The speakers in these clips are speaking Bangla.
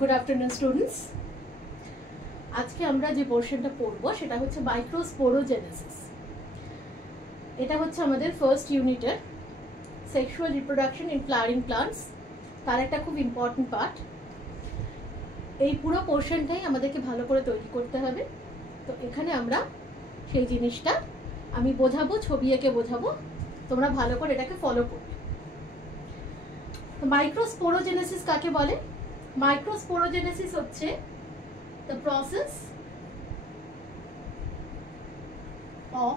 Good afternoon students. আজকে আমরা যে পোরশনটা পড়ব সেটা হচ্ছে মাইক্রোস্পোরোজেনেসিস। এটা হচ্ছে আমাদের ফার্স্ট ইউনিটের sexual reproduction in flowering plants, তার একটা খুব ইম্পর্টেন্ট পার্ট। এই পুরো পোরশনটাই আমাদেরকে ভালো করে তৈরি করতে হবে। তো এখানে আমরা সেই জিনিসটা আমি বোঝাবো, ছবি এঁকে বোঝাবো, তোমরা ভালো করে এটাকে ফলো করবে। তো মাইক্রোস্পোরোজেনেসিস কাকে বলে? Microsporogenesis হচ্ছে the process of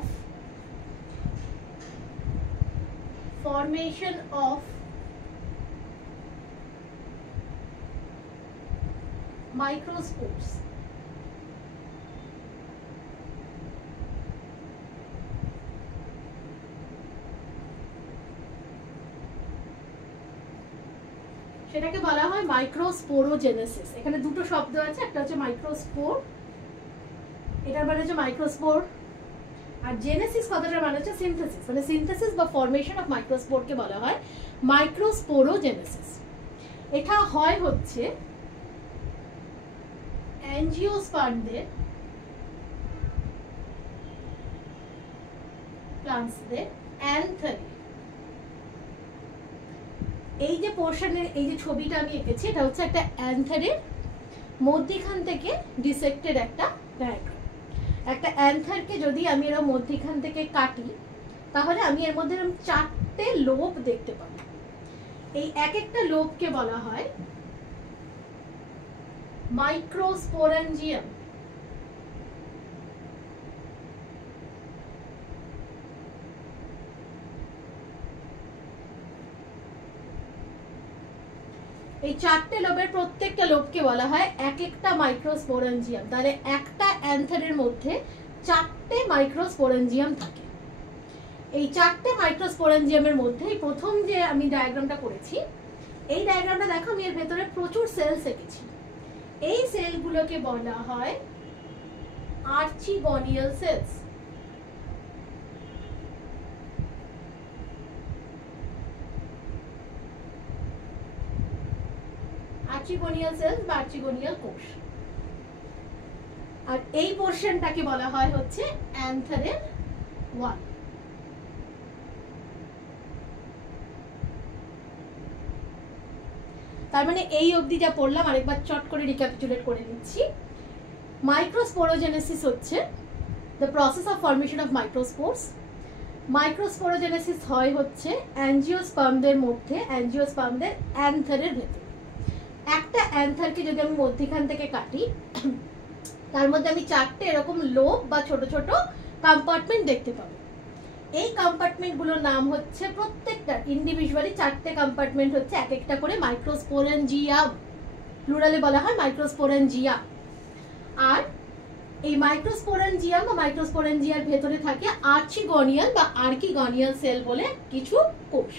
formation of microspores. সেটাকে বলা হয় মাইক্রোস্পোরোজেনেসিস। এখানে দুটো শব্দ আছে, একটা হচ্ছে মাইক্রোস্পোর, এটার মানে হচ্ছে মাইক্রোস্পোর, আর জেনেসিস কথাটার মানে হচ্ছে সিনথেসিস, মানে সিনথেসিস বা ফরমেশন অফ মাইক্রোস্পোরকে বলা হয় মাইক্রোস্পোরোজেনেসিস। এটা হয় হচ্ছে অ্যাঞ্জিওস্পার্মদের, প্লান্টসদের অ্যান্থারে। এই যে পোর্শনের এই যে ছবিটা আমি এঁকেছি এটা হচ্ছে একটা অ্যান্থারের মধ্যিখান থেকে ডিসেক্টেড একটা ডায়াগ্রাম। একটা অ্যান্থারকে যদি আমি এর মধ্যিখান থেকে কাটি তাহলে আমি এর মধ্যে এরকম চারটে লোব দেখতে পাবো। এই এক একটা লোবকে বলা হয় মাইক্রোস্পোরেঞ্জিয়াম। এই চারটে লোবের প্রত্যেকটা লোবকে বলা হয় এক একটা মাইক্রোস্পোরেঞ্জিয়াম। তাহলে একটা অ্যান্থারের মধ্যে চারটে মাইক্রোস্পোরেঞ্জিয়াম থাকে। এই চারটে মাইক্রোস্পোরেঞ্জিয়ামের মধ্যে প্রথম যে আমি ডায়াগ্রামটা করেছি, এই ডায়াগ্রামটা দেখো আমি এর ভেতরে প্রচুর সেলস এঁকেছি। এই সেলগুলোকে বলা হয় আর্চিগনিয়াল সেলস। আর্চিগনিয়াল সেলস বা আর্চিগনিয়াল কোষ। আর এই পোরশনটাকে বলা হয় হচ্ছে অ্যান্থারের ওয়াল। তার মানে এই অবধি যা পড়লাম আরেকবার চট করে রিক্যাপিচুলেট করে নিচ্ছি। মাইক্রোস্পোরোজেনেসিস হচ্ছে the process of formation of microspores. Microsporogenesis হয় হচ্ছে অ্যাঞ্জিওস্পার্মদের মধ্যে, অ্যাঞ্জিওস্পার্মদের অ্যান্থারের ভেতর। একটা অ্যান্থারকে যদি আমি মধ্যখান থেকে কাটি তার মধ্যে আমি চারটে এরকম লোব বা ছোট ছোট কম্পার্টমেন্ট দেখতে পাবো। এই কম্পার্টমেন্টগুলোর নাম হচ্ছে, প্রত্যেকটা ইন্ডিভিজুয়ালি চারটে কম্পার্টমেন্ট হচ্ছে এক একটা করে মাইক্রোস্পোরেঞ্জিয়াম, প্লুরালে বলা হয় মাইক্রোস্পোরেঞ্জিয়া। আর এই মাইক্রোস্পোরেঞ্জিয়াম বা মাইক্রোস্পোরেঞ্জিয়ার ভেতরে থাকে আর্চিগনিয়াল বা আর্কিগনিয়াল সেল বলে কিছু কোষ।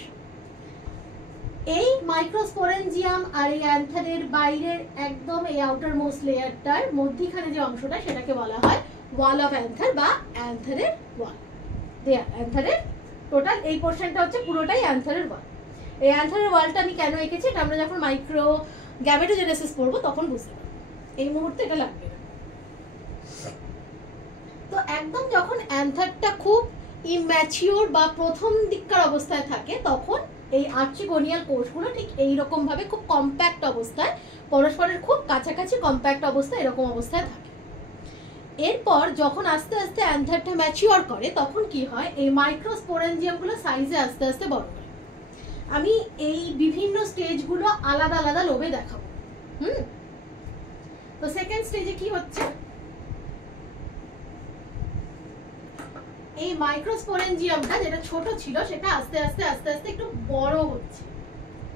এই মাইক্রোস্পোরেঞ্জিয়াম আর এই অ্যান্থারের বাইরের একদম এই আউটার মোস্ট লেয়ারটার মধ্যখানে যে অংশটা সেটাকে বলা হয় ওয়াল অফ অ্যান্থার বা অ্যান্থারের ওয়াল। অ্যান্থারের টোটাল এই পোর্শনটা হচ্ছে পুরোটাই অ্যান্থারের ওয়াল। এই অ্যান্থারের ওয়ালটা আমি কেন এঁকেছি এটা আমরা যখন মাইক্রো গ্যামেটোজেনেসিস পড়বো তখন বুঝতে পারবো, এই মুহূর্তে এটা লাগবে না। তো একদম যখন অ্যান্থারটা খুব ইম্যাচিওর বা প্রথম দিককার অবস্থায় থাকে তখন এই আর্চিগনিয়াল কোষগুলো ঠিক এইরকম ভাবে খুব কম্প্যাক্ট অবস্থায়, পরস্পরের খুব কাছাকাছি কম্প্যাক্ট অবস্থায় এরকম অবস্থায় থাকে। এরপর যখন আস্তে আস্তে অ্যান্থারটা ম্যাচিওর করে তখন কি হয়, এই মাইক্রোস্পোরেঞ্জিয়ামগুলো সাইজে আস্তে আস্তে বড় হয়। আমি এই বিভিন্ন স্টেজগুলো আলাদা আলাদা লোবে দেখাবো। তো সেকেন্ড স্টেজে কি হচ্ছে, এই মাইক্রোস্পোরেঞ্জিয়ামটা যেটা ছোট ছিল সেটা আস্তে আস্তে আস্তে আস্তে একটু বড় হচ্ছে।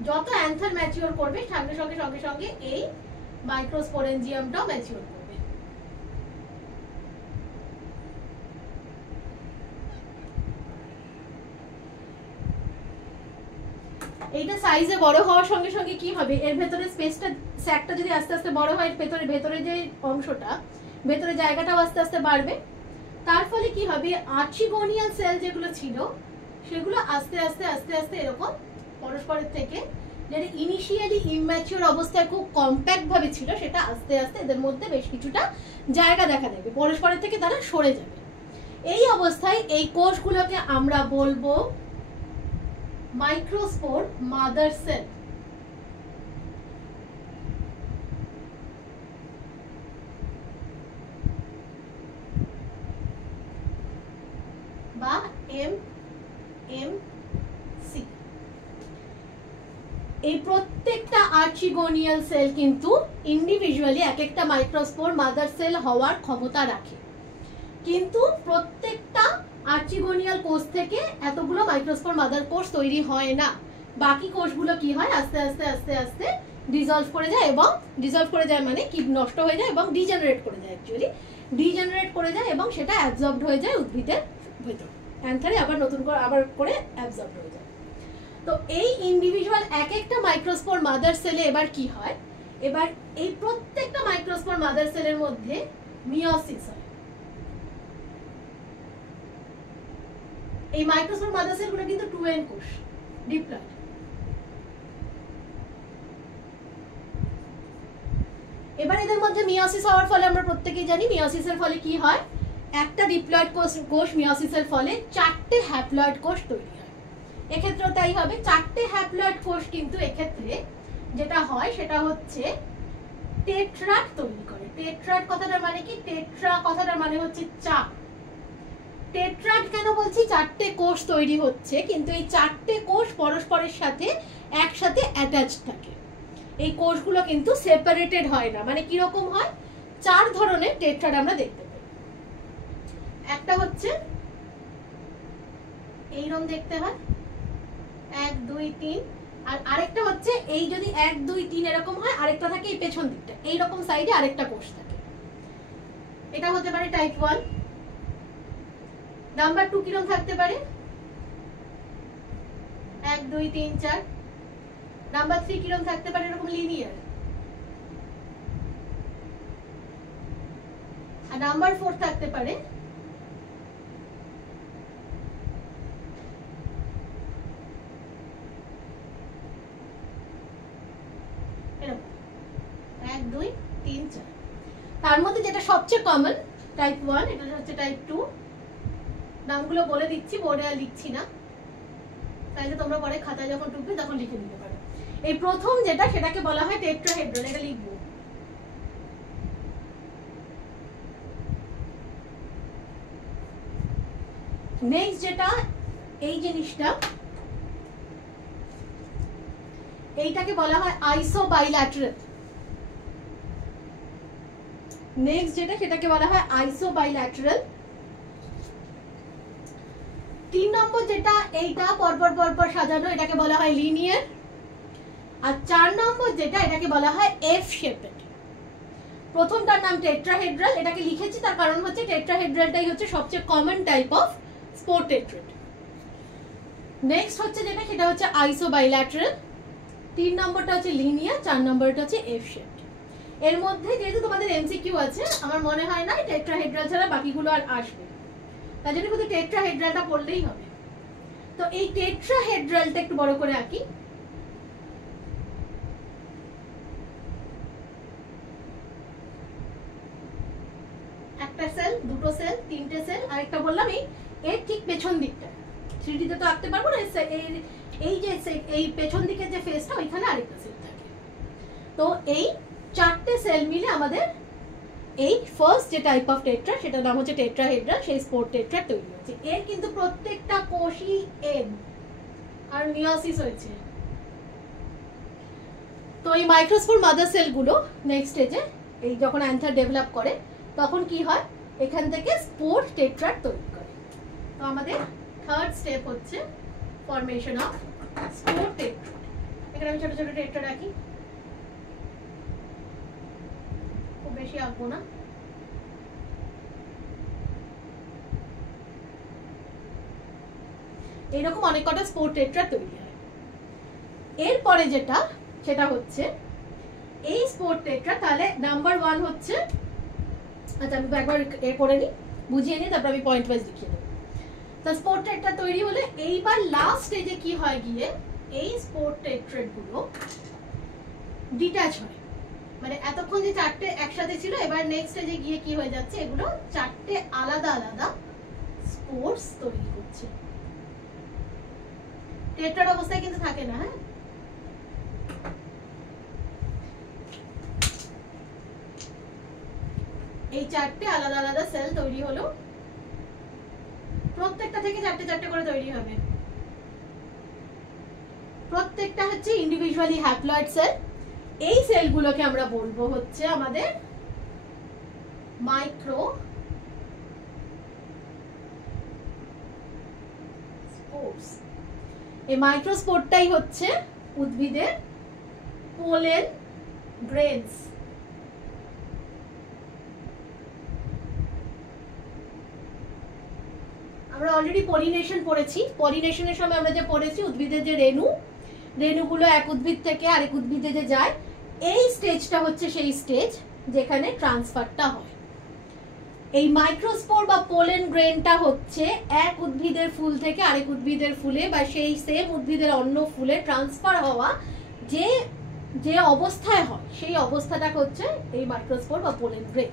যত অ্যান্থার ম্যাচিওর করবে সঙ্গে সঙ্গে সঙ্গে সঙ্গে এই মাইক্রোস্পোরেঞ্জিয়ামটাও ম্যাচিওর করবে। এইটা সাইজে বড় হওয়ার সঙ্গে সঙ্গে কি হবে, এর ভেতরে স্পেসটা, স্যাকটা যদি আস্তে আস্তে বড় হয় ভেতরে যে অংশটা, ভেতরে জায়গাটাও আস্তে আস্তে বাড়বে। তার ফলে কি হবে, আর্চিগনিয়াল সেল যেগুলো ছিল সেগুলো আস্তে আস্তে আস্তে আস্তে এরকম পরস্পরের থেকে যেটা ইনিশিয়ালি ইম্যাচিওর অবস্থায় খুব কম্প্যাক্ট ভাবে ছিল, সেটা আস্তে আস্তে এদের মধ্যে বেশ কিছুটা জায়গা দেখা দেবে, পরস্পরের থেকে তারা সরে যাবে। এই অবস্থায় এই কোষগুলোকে আমরা বলবো মাইক্রোস্পোর মাদার সেল বা MMC। এই প্রত্যেকটা আর্চিগোনিয়াল সেল কিন্তু ইন্ডিভিজুয়ালি এক একটা মাইক্রোস্পোর মাদার সেল হওয়ার ক্ষমতা রাখে, কিন্তু প্রত্যেকটা আর্চিগোনিয়াল কোষ থেকে এতগুলো মাইক্রোস্পোর মাদার কোষ তৈরি হয় না। বাকি কোষগুলো কি হয়, আস্তে আস্তে আস্তে আস্তে ডিজলভ করে যায়, এবং ডিজলভ করে যায় মানে কি, নষ্ট হয়ে যায় এবং ডিজেনারেট করে যায়, অ্যাকচুয়ালি ডিজেনারেট করে যায় এবং সেটা অ্যাবজর্বড হয়ে যায় উদ্ভিদের ভিতর, অ্যান্থারে আবার নতুন করে আবার করে অ্যাবজর্বড হয়ে যায়। তো এই ইন্ডিভিজুয়াল এক একটা মাইক্রোস্পোর মাদার সেলে এবার কি হয়, এবার এই প্রত্যেকটা মাইক্রোস্পোর মাদার সেলের মধ্যে মিয়োসিস হয়। এই মাইক্রোস্পোর মাদার সেলগুলো কিন্তু 2n কোষ, ডিপ্লয়েড। এবার এদের মধ্যে মিয়োসিস হওয়ার ফলে আমরা প্রত্যেকেই জানি মিয়োসিসের ফলে কি হয়, একটা ডিপ্লয়েড কোষ মিয়োসিসের ফলে 4টে হ্যাপ্লয়েড কোষ তৈরি হয়। এক্ষেত্রেও তাই হবে, 4টে হ্যাপ্লয়েড কোষ কিন্তু এক্ষেত্রে যেটা হয় সেটা হচ্ছে টেট্রাড তৈরি করে। টেট্রাড কথাটার মানে কি, টেট্রা কথাটার মানে হচ্ছে 4। টেট্রাড কেন বলছি, 4টে কোষ তৈরি হচ্ছে, কিন্তু এই 4টে কোষ পরস্পরের সাথে একসাথে অ্যাটাচ থাকে। এই কোষগুলো কিন্তু সেপারেটেড হয় না। মানে কিরকম হয়, 4 ধরনের টেট্রাড আমরা দেখতে পাই। একটা হচ্ছে এইরকম দেখতে হয়, 1 2 3, আর আরেকটা হচ্ছে এই যদি 1 2 3 এরকম হয়, আরেকটা থাকে এই পেছন দিকটা, এইরকম সাইডে আরেকটা কোষ থাকে। এটা হতে পারে টাইপ 1। নাম্বার 2 কিরকম থাকতে পারে, 1 2 3 4। নাম্বার 3 কিরকম থাকতে পারে, এরকম লিনিয়ার। আর নাম্বার 4 থাকতে পারে এরকম 1 2 3 4। তার মধ্যে যেটা সবচেয়ে কমন টাইপ 1, এটা হচ্ছে টাইপ 2। নামগুলো বলে দিচ্ছি, বোর্ডে আর লিখছি না, তাইলে তোমরা পরে খাতায় যখন টুকবে তখন লিখে নিতে পারো। এই প্রথম যেটা, সেটাকে বলা হয় টেট্রাহেড্রাল, এটা লিখবো। নেক্সট যেটা, এই জিনিসটা, এইটাকে বলা হয় আইসোবাইল্যাটারাল। নেক্সট যেটা, সেটাকে বলা হয় আইসোবাইল্যাটারাল। 3 নম্বর যেটা, এইটা পরপর পরপর সাজানো, এটাকে বলা হয় লিনিয়ার। আর 4 নম্বর যেটা, এটাকে বলা হয় এফ শেপেড। প্রথমটার নাম টেট্রাহেড্রাল, এটাকে লিখেছি তার কারণ হচ্ছে টেট্রাহেড্রালটাই হচ্ছে সবচেয়ে common type of spore tetrad. Next হচ্ছে যেটা, সেটা হচ্ছে আইসোবাইল্যাটারাল। 3 নম্বরটা হচ্ছে লিনিয়ার, 4 নম্বরটা হচ্ছে এফ শেপড। এর মধ্যে যেহেতু তোমাদের এমসিকিউ আছে, আমার মনে হয় না টেট্রাহেড্রাল ছাড়া বাকিগুলো আর আসবে, তার জন্য শুধু টেট্রাহেড্রালটা পড়লেই হবে। তো এই টেট্রাহেড্রালটা একটু বড় করে আঁকি। একটা সেল, দুটো সেল, 3টে সেল, আরেকটা বললাম এর ঠিক পেছন দিকটা, 3D তে তো আঁকতে পারবো না, এই যে এই পেছন দিকের যে ফেসটা, ওইখানে আরেকটা সেল থাকে। তো এই 4টে সেল মিলে আমাদের এই ফার্স্ট যে টাইপ অফ টেট্রা, সেটার নাম হচ্ছে টেট্রাহেড্রাল, সেই স্পোর টেট্রা তৈরি হচ্ছে। এর কিন্তু প্রত্যেকটা কোষই এম, আর মিয়োসিস হয়েছে। তো এই মাইক্রোস্পোর মাদার সেলগুলো নেক্সট স্টেজে, এই যখন অ্যান্থার ডেভেলপ করে, তখন কি হয়, এখান থেকে স্পোর টেট্রাড তৈরি করে। তো আমাদের থার্ড স্টেপ হচ্ছে ফরমেশন অফ স্পোর টেট্রাড। এখানে আমি ছোট ছোট টেট্রাড রাখি, খুব বেশি আঁকবো না। এইরকম অনেক কটা স্পোর টেট্রাড তৈরি হয়। এরপরে যেটা, সেটা হচ্ছে এই স্পোর টেট্রাড। তাহলে নাম্বার 1 হচ্ছে, আচ্ছা আমি একবার এ করে নিই, বুঝিয়ে নিই, তারপর আমি পয়েন্ট ওয়াইজ লিখিয়ে দেবো। তো স্পোর টেট্রাড তৈরি হলে এইবার লাস্ট স্টেজে কি হয়, গিয়ে এই স্পোর টেট্রাড গুলো ডিট্যাচ হয়, মানে এতক্ষণ যে চারটে একসাথে ছিল এবার নেক্সট স্টেজে গিয়ে কি হয়ে যাচ্ছে, এগুলো চারটে আলাদা আলাদা স্পোর্স তৈরি করছে। টেট্রাড অবস্থায় কিন্তু থাকে না। হ্যাঁ, এই চারটে আলাদা আলাদা সেল তৈরি হলো, প্রত্যেকটা থেকে চারটে চারটে করে তৈরি হবে। প্রত্যেকটা হচ্ছে ইন্ডিভিজুয়ালি হ্যাপ্লয়েড সেল। এই সেলগুলোকে আমরা বলবো হচ্ছে আমাদের মাইক্রো স্পোর্স। এই মাইক্রোস্পোরটাই হচ্ছে উদ্ভিদের পোলেন গ্রেনস। আমরা অলরেডি পলিনেশন পড়েছি। পলিনেশনের সময় আমরা যে পড়েছি উদ্ভিদের যে রেণুগুলো এক উদ্ভিদ থেকে আরেক উদ্ভিদে যে যায়, এই স্টেজটা হচ্ছে সেই স্টেজ যেখানে ট্রান্সফারটা হয়। এই মাইক্রোস্পোর বা পোলেন গ্রেনটা হচ্ছে এক উদ্ভিদের ফুল থেকে আরেক উদ্ভিদের ফুলে বা সেই সেম উদ্ভিদের অন্য ফুলে ট্রান্সফার হওয়া যে অবস্থায় হয়, সেই অবস্থাটা হচ্ছে এই মাইক্রোস্পোর বা পোলেন গ্রেন।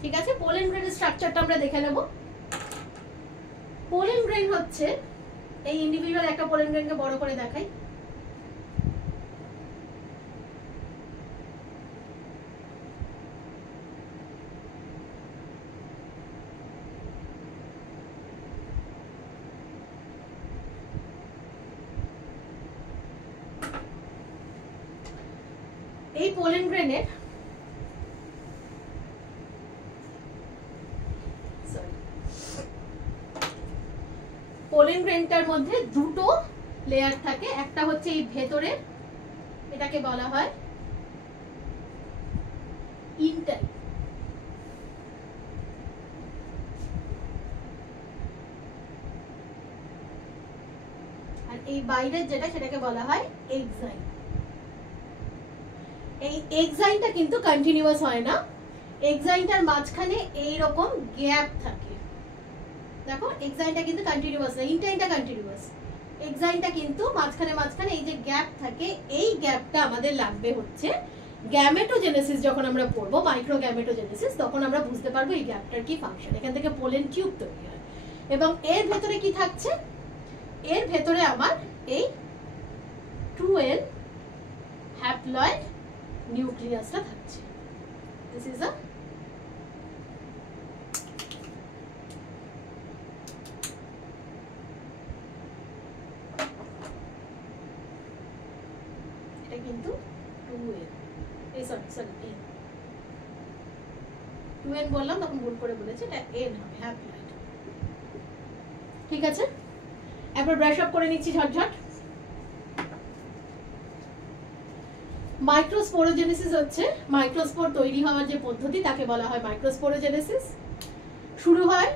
ঠিক আছে, পোলেন গ্রেনের স্ট্রাকচারটা আমরা দেখে নেব। পোলেন গ্রেন হচ্ছে এই ইন্ডিভিজুয়াল, একটা পোলেন গ্রেনকে বড় করে দেখাই। এই পোলেন গ্রেনের পোলেন গ্রেনটার মধ্যে দুটো লেয়ার থাকে। একটা হচ্ছে এই ভেতরে, এটাকে বলা হয় ইন্টার, আর এই বাইরের যেটা সেটাকে বলা হয় এক্সাইন। এই এক্সাইনটা কিন্তু কন্টিনিউয়াস হয় না, এক্সাইনটার মাঝখানে এইরকম গ্যাপ থাকে। দেখো, এক্সাইনটা কিন্তু কন্টিনিউয়াস না, ইন্টাইনটা কন্টিনিউয়াস। এক্সাইনটা কিন্তু মাঝখানে এই যে গ্যাপ থাকে, এই গ্যাপটা আমাদের লাগবে হচ্ছে গ্যামেটোজেনেসিস। যখন আমরা পড়বো মাইক্রো গ্যামেটোজেনেসিস, তখন আমরা বুঝতে পারবো এই গ্যাপটার কি ফাংশন। এখান থেকে পোলেন টিউব তৈরি হয় এবং এর ভেতরে কি থাকছে, এর ভেতরে আমার এই 2n হ্যাপ্লয়েড নিউক্লিয়াসটা থাকছে। দিস ইজ আ কিন্তু 2n, এই সরি n, 2n বললাম তখন ভুল করে বলেছি, এটা n হবে, হ্যাপ্লয়েড। ঠিক আছে, একবার ব্রাশ আপ করে নিচ্ছি ঝটঝট। মাইক্রোস্পোরোজেনেসিস হচ্ছে মাইক্রোস্পোর তৈরি হওয়ার যে পদ্ধতি, তাকে বলা হয় মাইক্রোস্পোরোজেনেসিস। শুরু হয়,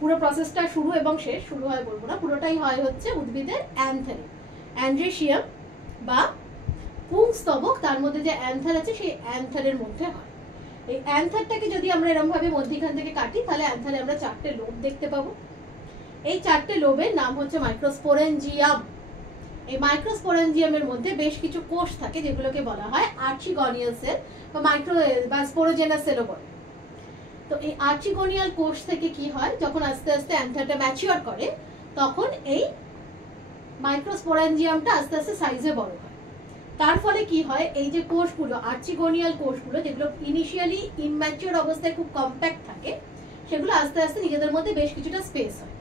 পুরো প্রসেসটা শুরু এবং শেষ, শুরু হয় বলবো না, পুরোটাই হয় হচ্ছে উদ্ভিদের অ্যান্থেরে, অ্যান্ড্রেশিয়াম বা পুংস্তবক, তার মধ্যে যে অ্যান্থার আছে সেই অ্যান্থারের মধ্যে হয়। এই অ্যান্থারটাকে যদি আমরা এরকম ভাবে মধ্যখান থেকে কাটি, তাহলে অ্যান্থারে আমরা চারটে লোব দেখতে পাবো। এই চারটে লোবের নাম হচ্ছে মাইক্রোস্পোরেঞ্জিয়াম। এই মাইক্রোস্পোরেঞ্জিয়ামের মধ্যে বেশ কিছু কোষ থাকে যেগুলোকে বলা হয় আর্চিগনিয়াল সেল বা স্পোরোজেনাস সেলও বলে। তো এই আর্চিগনিয়াল কোষ থেকে কি হয়, যখন আস্তে আস্তে অ্যান্থারটা ম্যাচিওর করে, তখন এই মাইক্রোস্পোরেঞ্জিয়ামটা আস্তে আস্তে সাইজে বড় হয়। তার ফলে কি হয়, এই যে কোষগুলো, আর্চিগনিয়াল কোষগুলো, যেগুলো ইনিশিয়ালি ইমম্যাচিওর অবস্থায় খুব কম্প্যাক্ট থাকে, সেগুলো আস্তে আস্তে নিজেদের মধ্যে বেশ কিছুটা স্পেস হয়।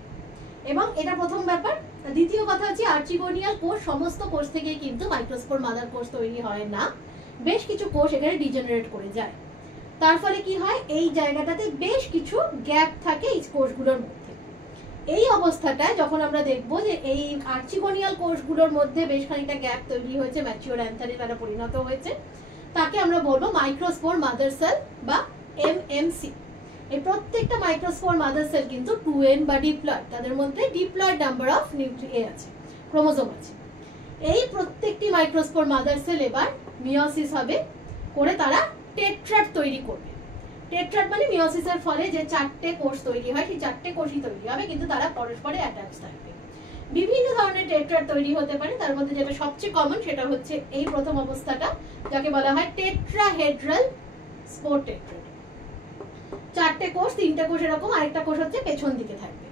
এবং এটা প্রথম ব্যাপার। দ্বিতীয় কথা হচ্ছে আর্চিগনিয়াল কোষ, সমস্ত কোষ থেকে কিন্তু মাইক্রোস্পোর মাদার কোষ তৈরি হয় না, বেশ কিছু কোষ এখানে ডিজেনারেট করে যায়। তার ফলে কি হয়, এই জায়গাটাতে বেশ কিছু গ্যাপ থাকে এই কোষগুলোর মধ্যে। এই অবস্থাটায় যখন আমরা দেখবো যে এই আর্চিগনিয়াল কোষগুলোর মধ্যে বেশ খানিকটা গ্যাপ তৈরি হয়েছে, ম্যাচিওর অ্যান্থারে তারা পরিণত হয়েছে, তাকে আমরা বলবো মাইক্রোস্পোর মাদার সেল বা এমএমসি। এই প্রত্যেকটা মাইক্রোস্পোর মাদার সেল কিন্তু 2n বা ডিপ্লয়েড, তাদের মধ্যে ডিপ্লয়েড নাম্বার অফ নিউক্লিয়াস আছে, ক্রোমোজোম আছে। এই প্রত্যেকটি মাইক্রোস্পোর মাদার সেল এবার মিয়োসিস হবে করে তারা টেট্রাড তৈরি করবে। টেট্রাড মানে মিয়োসিসের ফলে যে চারটে কোষ তৈরি হয়, সেই চারটে কোষই তৈরি হবে, কিন্তু তারা পরস্পরে অ্যাটাচ থাকবে। বিভিন্ন ধরনের টেট্রাড তৈরি হতে পারে, তার মধ্যে যেটা সবচেয়ে কমন সেটা হচ্ছে এই প্রথম অবস্থাটা, যাকে বলা হয় টেট্রাহেড্রাল স্পোর টেট্রাড। 4টে কোষ, 3টে কোষ এরকম, আরেকটা কোষ হচ্ছে পেছন দিকে থাকবে,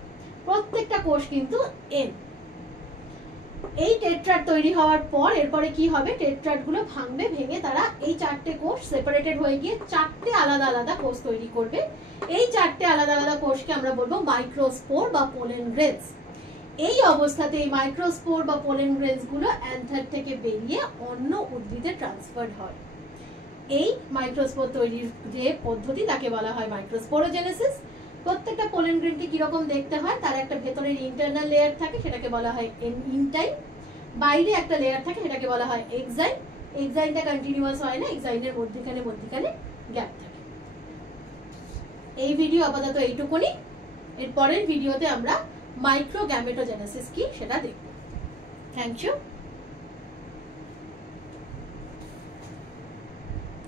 প্রত্যেকটা কোষ কিন্তু এন। এই টেট্রাড তৈরি হওয়ার পর এরপরে কি হবে, টেট্রাড গুলো ভাঙবে, ভেঙে তারা এই 4টে কোষ সেপারেটেড হয়ে গিয়ে 4টে আলাদা আলাদা কোষ তৈরি করবে। এই 4টে আলাদা আলাদা কোষকে আমরা বলবো মাইক্রোস্পোর বা পোলেন গ্রেনস। এই অবস্থাতে এই মাইক্রোস্পোর বা পোলেন গ্রেনস গুলো অ্যান্থার থেকে বেরিয়ে অন্য উদ্ভিদে ট্রান্সফার্ড হয়। এই মাইক্রোস্পোর তৈরির যে পদ্ধতি তাকে বলা হয় মাইক্রোস্পোরোজেনেসিস। প্রত্যেকটা পোলেন গ্রেনকে কিরকম দেখতে হয়, তার একটা ভেতরের ইন্টারনাল লেয়ার থাকে, সেটাকে বলা হয় ইনটাইম। বাইরে একটা লেয়ার থাকে, সেটাকে বলা হয় এক্সাইন। এক্সাইনটা কন্টিনিউয়াস হয় না, এক্সাইনের মধ্যখানে গ্যাপ থাকে। এই ভিডিও আপাতত এইটুকুনি। এর পরের ভিডিওতে আমরা মাইক্রোগ্যামেটোজেনেসিস কি সেটা দেখব। Thank you.